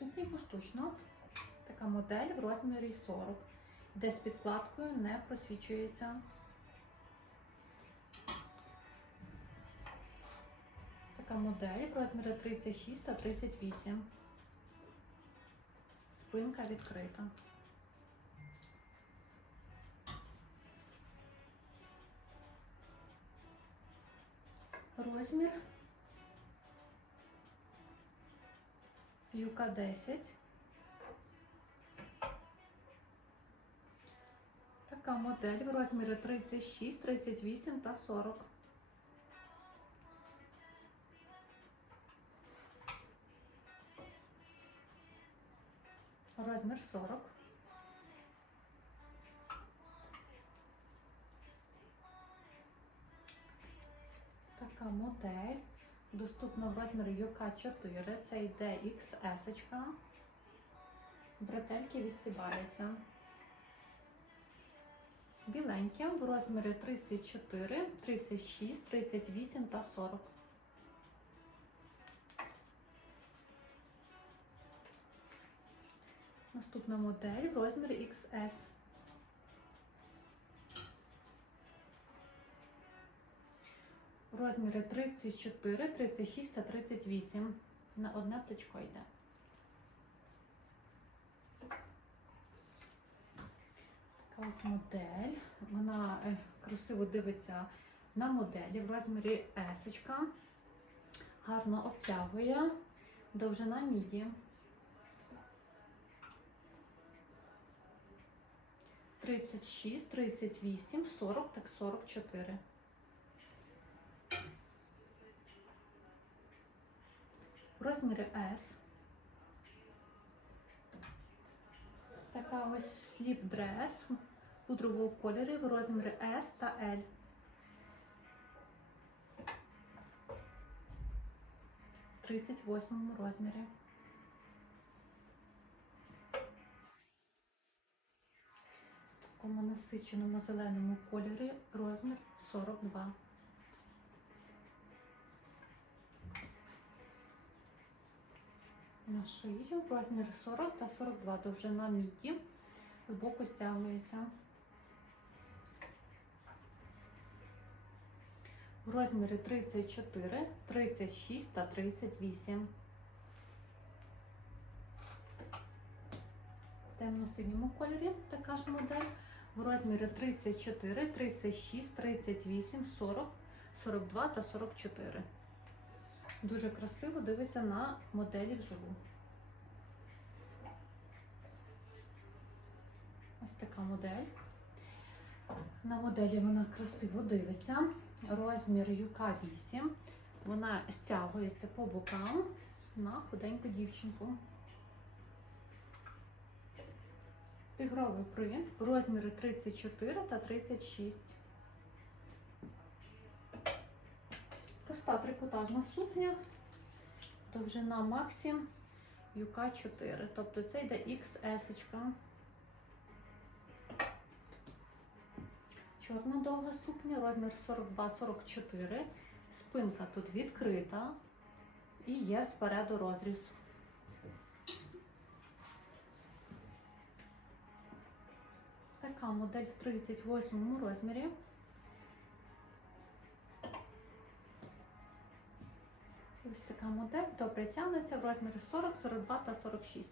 Сукні поштучно. Така модель в розмірі 40, де з підкладкою не просвічується. Така модель в розмірі 36 та 38. Спинка відкрита. Розмір Юка 10. Така модель в розмірі 36, 38 та 40. Розмір 40. Така модель. Доступна в розмірі ЮК4. Це йде XS. Бретельки відстібаються. Біленькі в розмірі 34, 36, 38 та 40. Наступна модель в розмірі XS. В розмірі 34, 36 та 38. На одне плечко йде. Така ось модель. Вона е, красиво дивиться на моделі в розмірі S. Гарно обтягує. Довжина міді. 36, 38, 40, так 44. В розмірі S. Така ось сліп дрес пудрового кольору в розмірі S та L. В 38 розмірі. В такому насиченому зеленому кольорі розмір 42. На шию в розмірі 40 та 42 довжина міді з боку стягується. В розмірі 34, 36 та 38. В темно-синьому кольорі така ж модель. В розмірі 34, 36, 38, 40, 42 та 44. Дуже красиво дивиться на моделі вживу. Ось така модель. На моделі вона красиво дивиться. Розмір UK8. Вона стягується по бокам на худеньку дівчинку. Тигровий принт в розмірі 34 та 36. Проста трикотажна сукня, довжина Максі UK4, тобто це йде XS. Чорна довга сукня, розмір 42-44. Спинка тут відкрита і є спереду розріз. Така модель в 38 розмірі. Ось така модель добре тягнеться в розмірі 40, 42 та 46.